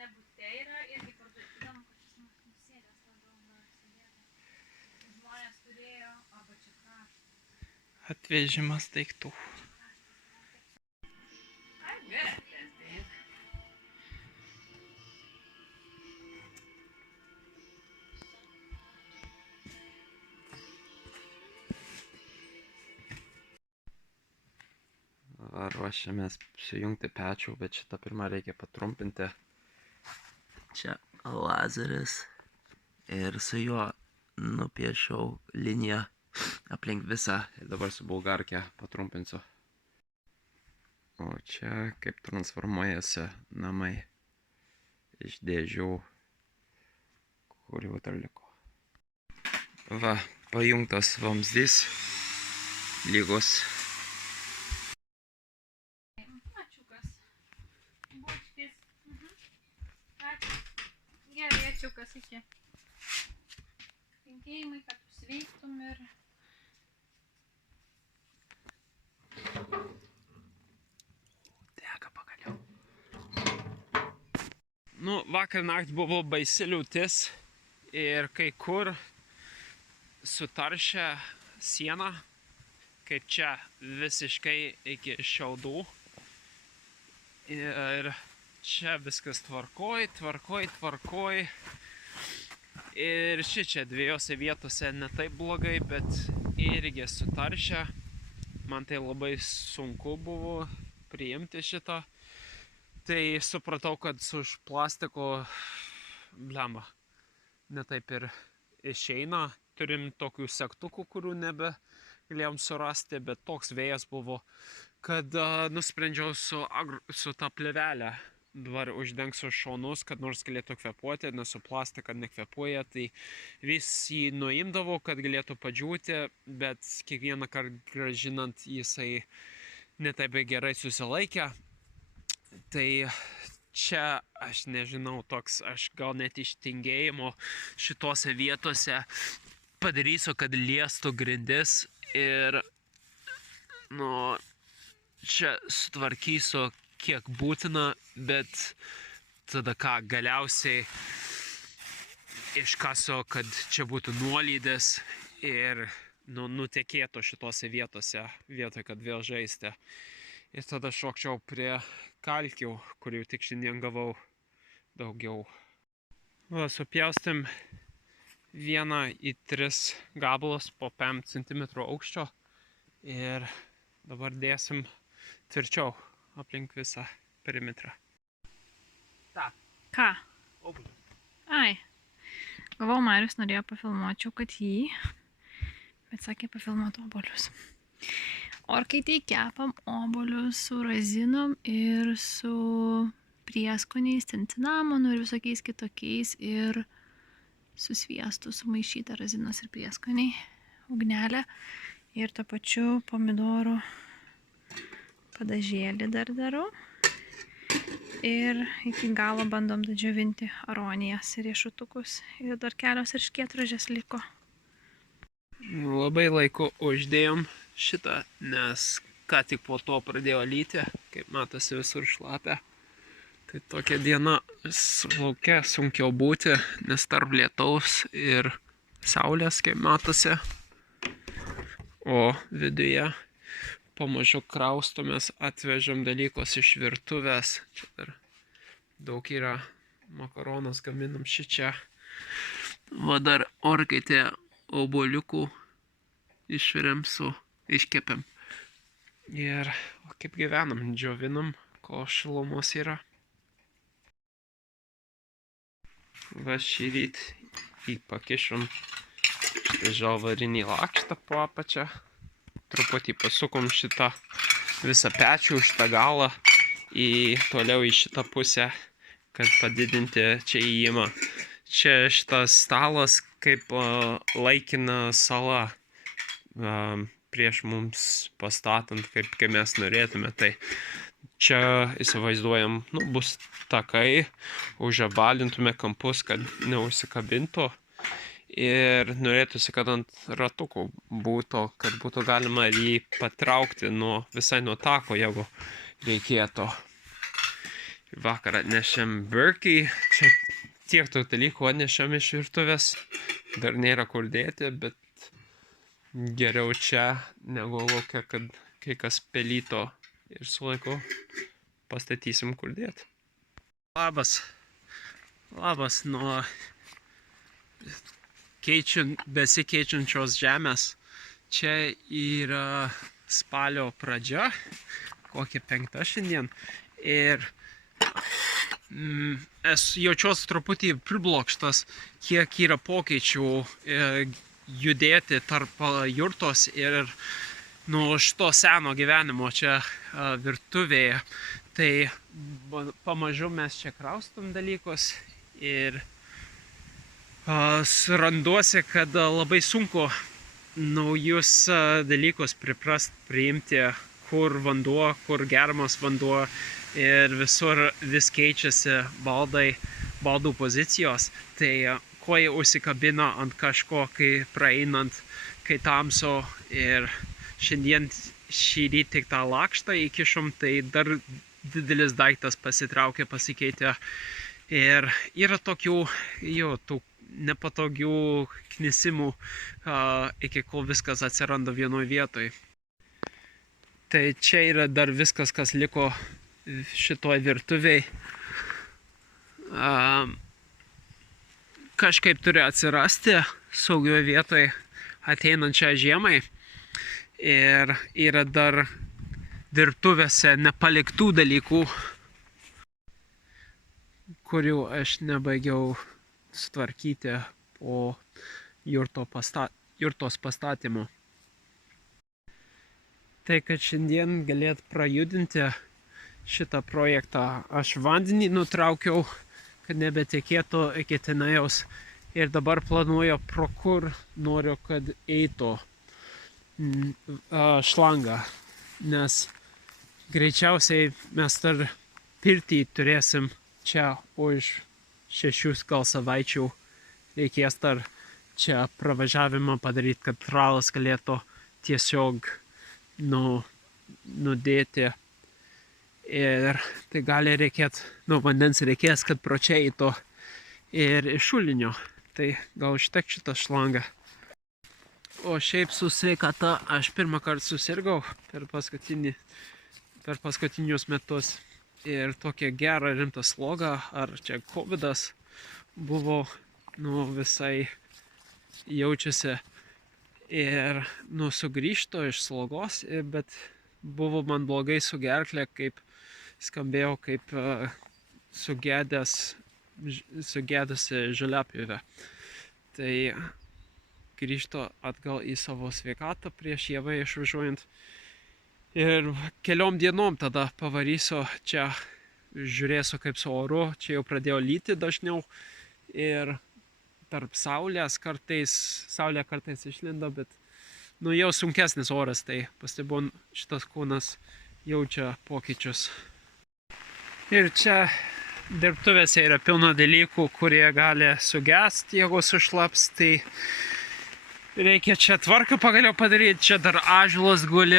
mane bute yra irgi parduotuvėm, kad jis nusėdęs labiau sėdėtų. Žmonės turėjo, arba čia kraštas. Atvežimas daiktų. Ai, geras, tai. Ruošiamės sujungti pečių, bet šitą pirmą reikia patrumpinti. Čia lazeris ir su juo nupiešiau liniją aplink visą ir dabar su bulgarke patrumpinsiu. O čia kaip transformuojasi namai iš dėžių, kurių dar liko. Va, pajungtas vamzdys lygus. Gerai, ačiūkas iki. Linkėjimai, kad sveiktum ir... Dega pagaliau. Vakar naktį buvo baisi liūtis ir kai kur sutaršė sieną, kaip čia visiškai iki šiaudų. Ir čia viskas tvarkoj. Ir čia dviejose vietose ne taip blogai, bet irgi sutaršę. Man tai labai sunku buvo priimti šitą. Tai supratau, kad su plastiko blemba ne taip ir išeina. Turim tokių segtukų, kurių nebegalėjom surasti, bet toks vėjas buvo, kad nusprendžiau su tą plėvelę dabar uždengsiu šonus, kad nors galėtų kvėpuoti, nes su plastika nekvėpuoja, tai vis jį nuimdavau, kad galėtų padžiūti, bet kiekvieną kartą grąžinant jisai netaip gerai susilaikė. Tai čia, aš nežinau, toks, aš gal net iš tingėjimo šitose vietose padarysiu, kad liestų grindis ir, čia sutvarkysiu kiek būtina, bet tada galiausiai iškasiu, kad čia būtų nuolydis ir nutekėtų šitose vietose, vietoj, kad vėl žaisti. Ir tada šokčiau prie kalkių, kurių tik šiandien gavau daugiau. Va, supjaustėm 1 į 3 gabalus po 5 cm aukščio ir dabar dėsim tvirčiau aplink visą perimetrą. Ką? Obuolius. Ai. Galvau, Marius norėjo pafilmuočiau, kad jį, bet sakė pafilmuoti obuolius. Orkaitėj kepam obuolius su razinom ir su prieskoniais, cinamonu ir visokiais kitokiais ir su sviestu sumaišyta razinos ir prieskoniai, ugnelė ir to pačiu pomidorų padažėlį dar darau. Ir iki galo bandom džiovinti aronijas ir riešutukus. Ir dar kelios erškėtrožės liko. Labai laiku uždėjom šitą, nes ką tik po to pradėjo lyti, kaip matosi visur šlapia. Tai tokia diena lauke sunkiau būti, nes tarp lietaus ir saulės, kaip matosi. O viduje pamažu kraustomės, atvežam dalykus iš virtuvės. Čia dar daug yra, makaronas gaminam šičia. Va dar orkaitė obuoliukų išvirėm iškepėm. Ir kaip gyvenam, džiovinam, kol šilumos yra. Va šįryt pakišom žalvarinį lakštą po apačią. Truputį pasukom šitą visą pečių, šitą galą toliau į šitą pusę, kad padidinti čia įėjimą. Čia šitas stalas kaip laikina sala prieš mums pastatant, kaip mes norėtume. Tai čia įsivaizduojam, bus takai, užabalintume kampus, kad neužsikabintų. Ir norėtųsi, kad ant ratukų būtų, kad būtų galima jį patraukti visai nuo tako, jeigu reikėtų. Vakar atnešėm Birkį, čia tiek tų dalykų atnešėm iš virtuvės, dar nėra kur dėti, bet geriau čia negu laukia, kad kai kas pelyto ir su laiku pastatysim kur dėti. Labas nuo besikeičiančios žemės. Čia yra spalio pradžia, kokia 5 šiandien. Ir jaučiuosi truputį priblokštas, kiek yra pokyčių judėti tarp jurtos ir nuo šito seno gyvenimo čia virtuvėje. Tai pamažu mes čia kraustom dalykus ir randuosi, kad labai sunku naujus dalykus priimti, kur vanduo, kur geriamas vanduo ir visur vis keičiasi baldų pozicijos. Tai kuo jie užsikabina ant kažko, kai praeinant, kai tamso ir šiandien šį rytą tik tą lakštą įkišom, tai dar didelis daiktas pasitraukė, pasikeitė. Ir yra tokių, tų nepatogių knisimų, iki kol viskas atsiranda vienoj vietoj. Tai čia yra dar viskas, kas liko šitoj virtuviai. Kažkaip turi atsirasti saugioje vietoje ateinančią žiemai. Ir yra dar virtuvėse nepaliktų dalykų, kurių aš nebaigiau sutvarkyti po jurtos pastatymo. Tai, kad šiandien galėt prajudinti šitą projektą, aš vandenį nutraukiau, kad nebetekėtų iki Tenajaus. Ir dabar planuoju, pro kur noriu, kad eitų šlanga. Nes greičiausiai mes dar pirtį turėsim čia už 6 gal savaičių. Reikės dar čia pravažiavimą padaryti, kad tralas galėtų tiesiog nudėti. Ir tai gali reikėti, vandens reikės, kad pro čia eitų ir iš šulinio. Tai gal užtek šitą šlangą. O šiaip su sveikata aš pirmą kartą susirgau per paskutinius metus. Ir tokia gera rimta sloga, ar čia covidas buvo, visai jaučiasi. Ir sugrįžto iš slogos, bet buvo man blogai su gerkle, kaip skambėjau kaip sugėdusi žoliapjovė. Tai grįžto atgal į savo sveikatą prieš Ievą išvažiuojant. Ir keliom dienom tada pavarysiu čia, žiūrėsiu kaip su oru, čia jau pradėjo lyti dažniau. Ir tarp saulė kartais išlindo, bet jau sunkesnis oras, tai pastebėjau, šitas kūnas jaučia pokyčius. Ir čia dirbtuvėse yra pilna dalykų, kurie gali sugesti, jeigu sušlaps, tai reikia čia tvarką pagaliau padaryti. Čia dar ąžuolas guli,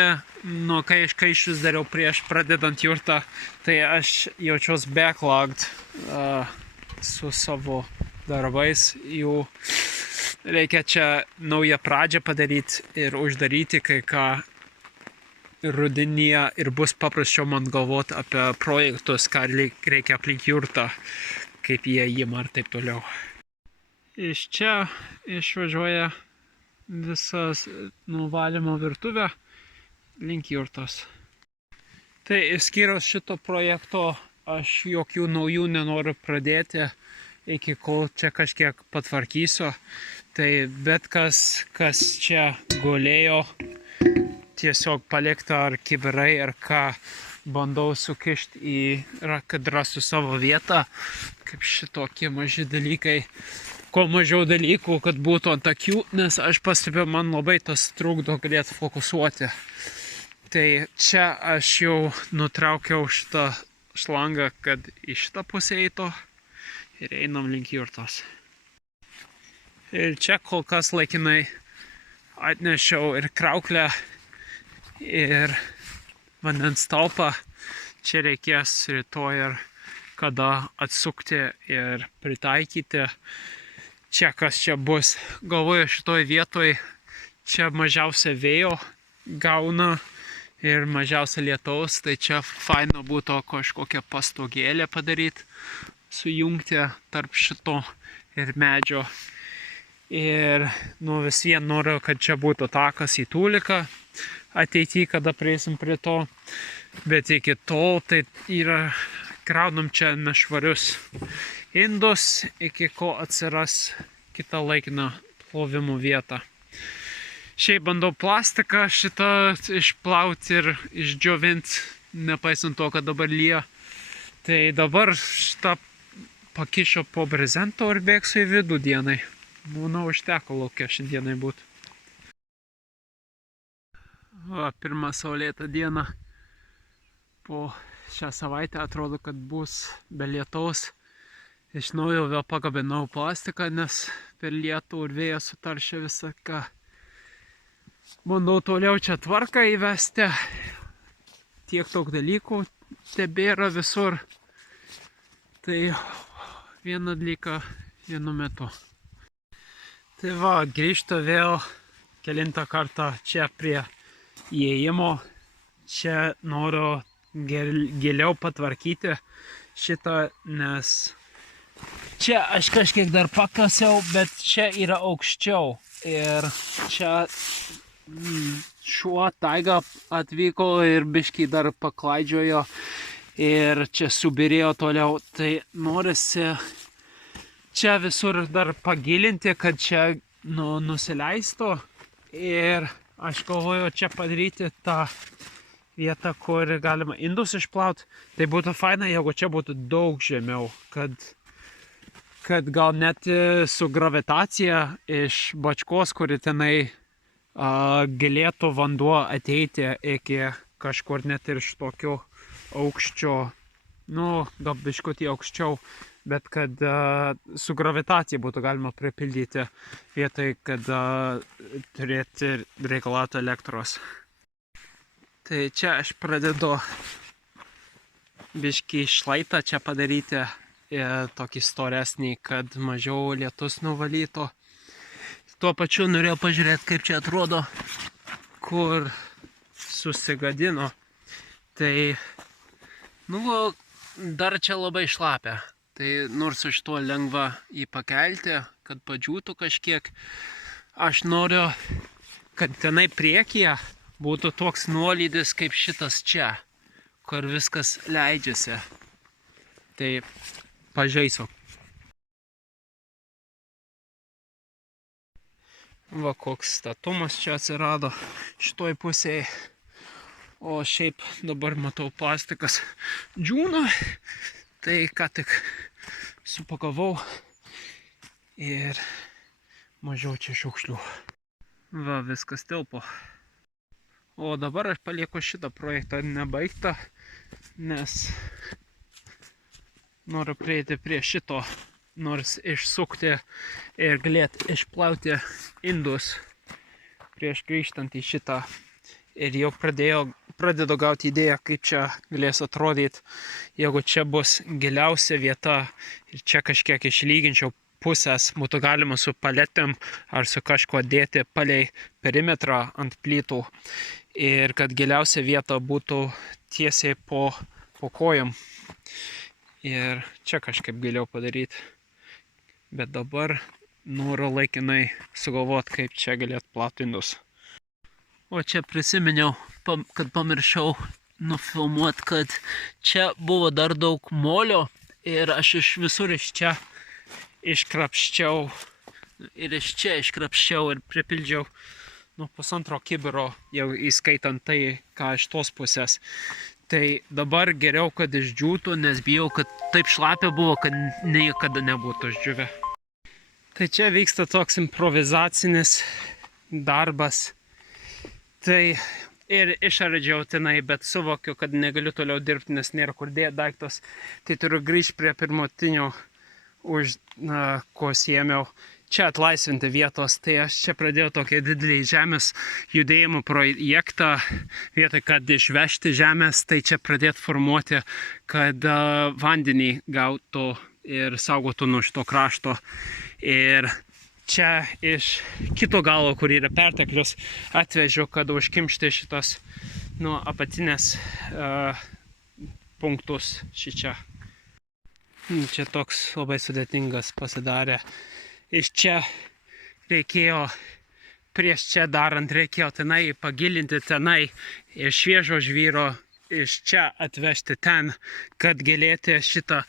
kai aš kaiščius dariau prieš pradedant jurtą, tai aš jaučiuos backlogged su savo darbais. Jų reikia čia naują pradžią padaryti ir uždaryti kai ką rudenyje ir bus paprasčiau man galvoti apie projektus, ką reikia aplink jurtą, kaip įėjimą ir taip toliau. Iš čia išvažiuoja visas nuvalymo virtuvė link jurtos. Tai išskyrus šito projekto aš jokių naujų nenoriu pradėti, iki kol čia kažkiek patvarkysiu. Tai bet kas čia gulėjo, tiesiog palikta ar kibirai ar ką, bandau sukišti kad rastų savo vietą, kaip šitokie maži dalykai. Kuo mažiau dalykų, kad būtų ant akių, nes aš pastebėjau, man labai tas trukdo galėti fokusuoti. Tai čia aš jau nutraukiau šitą šlangą, kad į šitą pusę eitų ir einam link jurtos. Ir čia kol kas laikinai atnešiau ir krauklę, ir vandens talpą. Čia reikės rytoj ir kada atsukti ir pritaikyti. Čia kas čia bus. Galvoju, šitoj vietoj čia mažiausia vėjo gauna ir mažiausia lietaus, tai čia faina būtų kažkokią pastogėlę padaryti, sujungti tarp šito ir medžio. Ir vis vien noriu, kad čia būtų takas į Tūliką ateityje, kada prieisim prie to. Bet iki tol tai yra kraunam čia nešvarius indus, iki ko atsiras kita laikina plovimo vieta. Šiaip bandau plastiką šitą išplauti ir išdžiovinti, nepaisant to, kad dabar lyja. Tai dabar šitą pakišo po brezento ir bėgsiu į vidų dienai. Manau, užteko laukia šiandienai būtų. Pirmą saulėtą dieną po šią savaitę atrodo, kad bus be lietaus. Iš naujo vėl pakabinau plastiką, nes per lietų ir vėją sutaršė visą ką. Bandau toliau čia tvarką įvesti. Tiek daug dalykų tebėra visur. Tai vieną dalyką vienu metu. Tai va, grįžtu vėl kelintą kartą čia prie įėjimo. Čia noriu giliau patvarkyti šitą, nes čia aš kažkiek dar pakasiau, bet čia yra aukščiau. Ir čia šuo taiga atvyko ir biškį dar paklaidžiojo ir čia subirėjo toliau. Tai norisi čia visur dar pagilinti, kad čia nusileistų. Ir aš galvoju čia padaryti tą vietą, kur galima indus išplauti. Tai būtų faina, jeigu čia būtų daug žemiau, kad gal net su gravitacija iš bačkos, kuri tenai galėtų vanduo ateiti iki kažkur net ir iš tokio aukščio, gal biškutį aukščiau, bet kad su gravitacija būtų galima pripildyti vietoj, kad turėti reikalauti elektros. Tai čia aš pradedu biškį šlaitą čia padaryti, tokį storesnį, kad mažiau lietus nuvalytų. Tuo pačiu norėjau pažiūrėti, kaip čia atrodo, kur susigadino. Tai, dar čia labai šlapia. Tai nors iš to lengva jį pakelti, kad padžiūtų kažkiek, aš noriu, kad tenai priekyje būtų toks nuolydis kaip šitas čia, kur viskas leidžiasi. Tai pažaisiu. Va, koks statumas čia atsirado šitoj pusėje. O šiaip dabar matau plastikas džiūna. Tai ką tik supakavau ir mažiau čia šiukšlių. Va, viskas tilpo. O dabar aš palieku šitą projektą nebaigtą, nes noriu prieiti prie šito, nors išsukti ir galėti išplauti indus prieš grįžtant į šitą. Ir jau pradedu gauti idėją, kaip čia galės atrodyti, jeigu čia bus giliausia vieta ir čia kažkiek išlyginčiau pusės, būtų galima su paletėm ar su kažkuo dėti palei perimetrą ant plytų. Ir kad giliausia vieta būtų tiesiai po kojom. Ir čia kažkaip giliau padaryti. Bet dabar noriu laikinai sugalvoti, kaip čia galėtų plauti indus. O čia prisiminiau, kad pamiršau nufilmuoti, kad čia buvo dar daug molio ir aš iš visur iš čia iškrapščiau ir iš čia iškrapščiau ir pripildžiau 1,5 kibiro, jau įskaitant tai, ką iš tos pusės. Tai dabar geriau, kad išdžiūtų, nes bijau, kad taip šlapia buvo, kad niekada nebūtų išdžiūvę. Tai čia vyksta toks improvizacinis darbas. Tai ir išardžiau tenai, bet suvokiu, kad negaliu toliau dirbti, nes nėra kur dėti daiktus. Tai turiu grįžti prie pirmotinio, ko siėmiau. čia atlaisvinti vietos, tai aš čia pradėjau tokį didelį žemės judėjimo projektą, vietoj kad išvežti žemės, tai čia pradėti formuoti, kad vandenį gautų ir saugotų nuo šito krašto. Ir čia iš kito galo, kur yra perteklius, atvežiu, kad užkimšti šitas nuo apatinės punktus šičia. Čia toks labai sudėtingas pasidarė. Iš čia reikėjo, prieš čia darant, reikėjo tenai pagilinti tenai ir šviežo žvyro iš čia atvežti ten, kad galėti šitą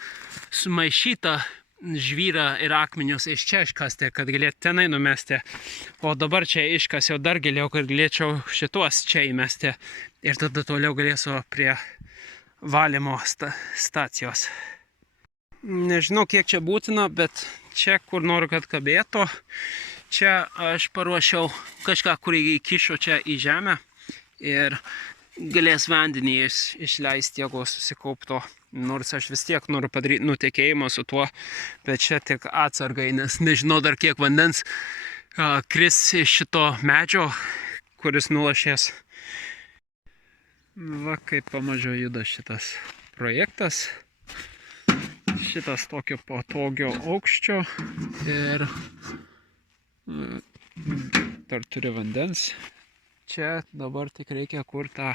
sumaišytą žvyrą ir akmenius iš čia iškasti, kad galėtų tenai numesti. O dabar čia iškasiau dar giliau, kad galėčiau šituos čia įmesti ir tada toliau galėsiu prie valymo stacijos. Nežinau, kiek čia būtina, bet čia, kur noriu, kad kabėtų, čia aš paruošiau kažką, kurį įkišu čia į žemę ir galės vandenį išleisti, jeigu susikaupto. Nors aš vis tiek noriu padaryti nutekėjimą su tuo, bet čia tik atsargai, nes nežinau dar kiek vandens kris iš šito medžio, kuris nulašės. Va, kaip pamažu juda šitas projektas. Šitas tokio patogio aukščio ir dar turi vandens. Čia dabar tik reikia kur tą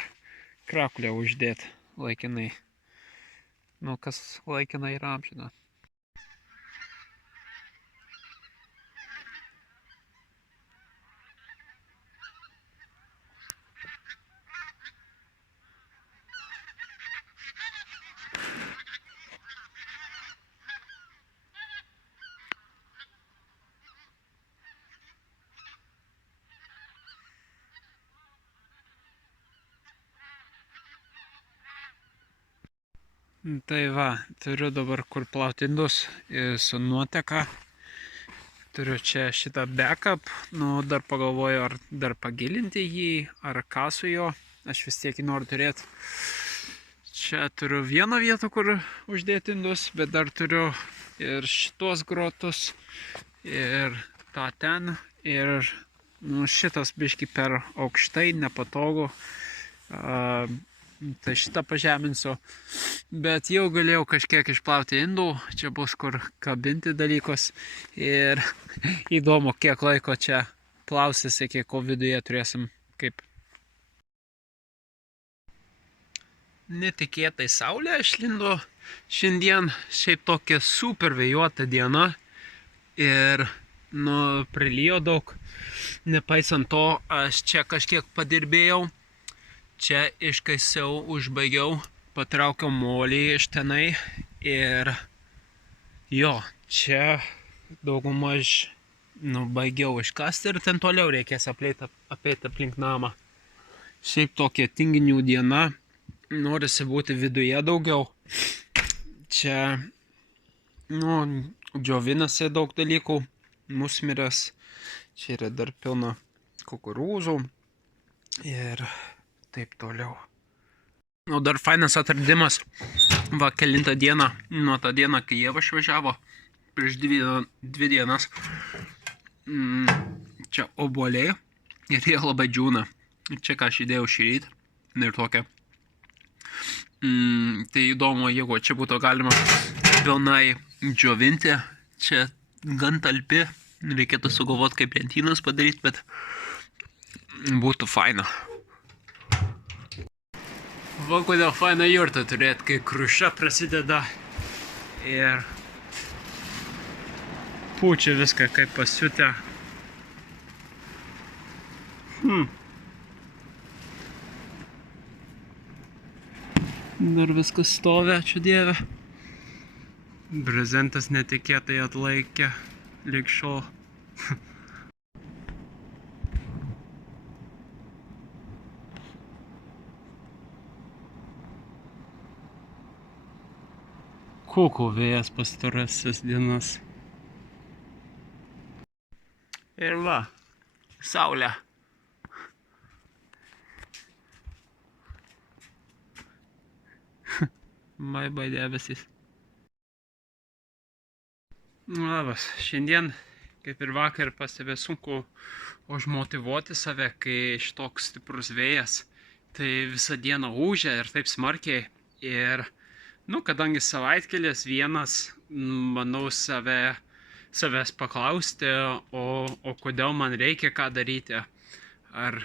kraklę uždėti laikinai. Nu, kas laikinai yra amžina. Tai va, turiu dabar kur plauti indus su nuoteka. Turiu čia šitą backup, nu dar pagalvoju, ar dar pagilinti jį, ar ką su juo. Aš vis tiek jį noriu turėti. Čia turiu vieną vietą, kur uždėti indus, bet dar turiu ir šitos grotus, ir tą ten, ir nu, šitas biški per aukštai, nepatogu. Tai šitą pažeminsiu, bet jau galėjau kažkiek išplauti indų, čia bus kur kabinti dalykus ir įdomu, kiek laiko čia plausis, iki ko viduje turėsim kaip. Netikėtai saulė išlindo šiandien, šiaip tokia super vėjuota diena ir prilijo daug, nepaisant to aš čia kažkiek padirbėjau. Čia iškaisiau, užbaigiau, patraukiau molį iš tenai ir jo, čia daugumaž baigiau iškasti ir ten toliau reikės apeiti aplink namą. Šiaip tokia tinginių diena, norisi būti viduje daugiau. Čia, džiovinasi daug dalykų, musmirės, čia yra dar pilna kukurūzų ir taip toliau. O dar fainas atradimas, va, kelintą dieną, nuo tą dieną, kai Ieva išvažiavo, prieš dvi dienas, čia obuoliai ir jie labai džiūna. Čia ką aš įdėjau šį rytą ir tokia. Tai įdomu, jeigu čia būtų galima pilnai džiovinti, čia gan talpi, reikėtų sugalvoti, kaip lentynas padaryti, bet būtų faina. Va, kodėl faina jurtą turėti, kai kruša prasideda ir pučia viską kaip pasiutę. Dar viskas stovi, ačiū Dieve. Brezentas netikėtai atlaikė lig šiol. Kūkų vėjas pastarasis dienas. Ir va, saulė. Bye debesys. Labas, šiandien kaip ir vakar pastebė, sunku užmotyvuoti save, kai šitoks stiprus vėjas. Tai visą dieną ūžia ir taip smarkiai. Ir, kadangi savaitkelis vienas, manau savęs paklausti, o kodėl man reikia ką daryti. Ar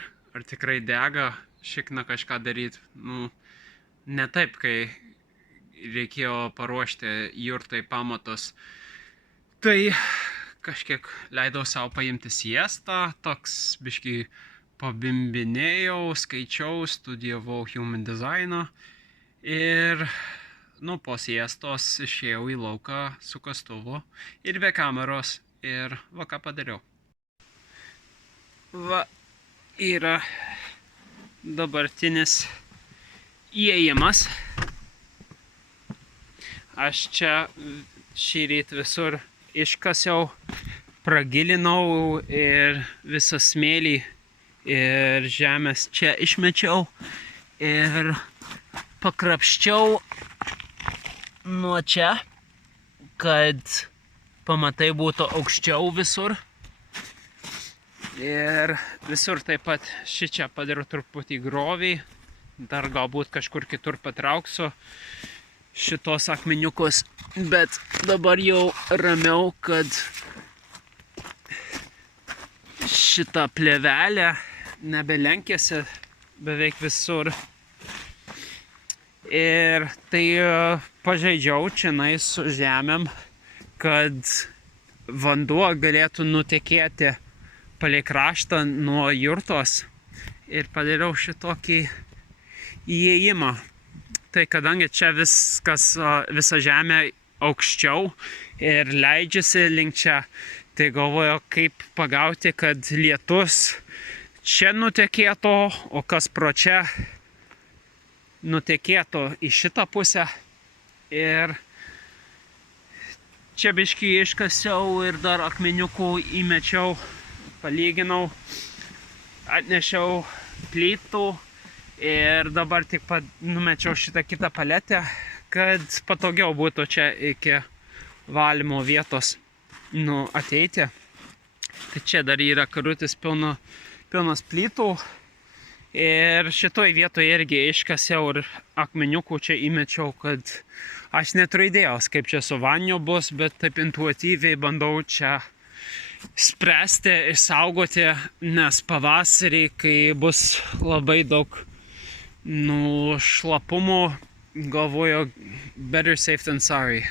tikrai dega šikna kažką daryti. Ne taip, kai reikėjo paruošti jurtai pamatus. Tai kažkiek leidau savo paimti siestą, toks biškį pabimbinėjau, skaičiau, studijavau human dizainą ir po siestos išėjau į lauką su kastuvu ir be kameros ir ką padariau. Yra dabartinis įėjimas. Aš čia šįryt visur iškasiau, pragilinau ir visą smėlį ir žemės čia išmečiau ir pakrapščiau nuo čia, kad pamatai būtų aukščiau visur. Ir visur taip pat šičia padariau truputį grovį, dar galbūt kažkur kitur patrauksiu šitos akmeniukus, bet dabar jau ramiau, kad šita plėvelė nebelenkėsi beveik visur. Ir tai pažaidžiau čionai su žemėm, kad vanduo galėtų nutekėti palei kraštą nuo jurtos ir padariau šitokį įėjimą. Tai kadangi čia visa žemė aukščiau ir leidžiasi link čia, tai galvoju, kaip pagauti, kad lietus čia nutekėtų, o kas pro čia nutekėtų į šitą pusę. Ir čia biškį iškasiau ir dar akmeniukų įmečiau, palyginau, atnešiau plytų. Ir dabar tik numečiau šitą kitą paletę, kad patogiau būtų čia iki valymo vietos ateiti. Tai čia dar yra karutis pilnas plytų. Ir šitoj vietoje irgi iškasiau ir akmeniukų čia įmečiau, kad aš neturiu idėjos, kaip čia su vandeniu bus, bet taip intuityviai bandau čia spręsti, išsaugoti, nes pavasarį, kai bus labai daug šlapumų, galvoju, better safe than sorry.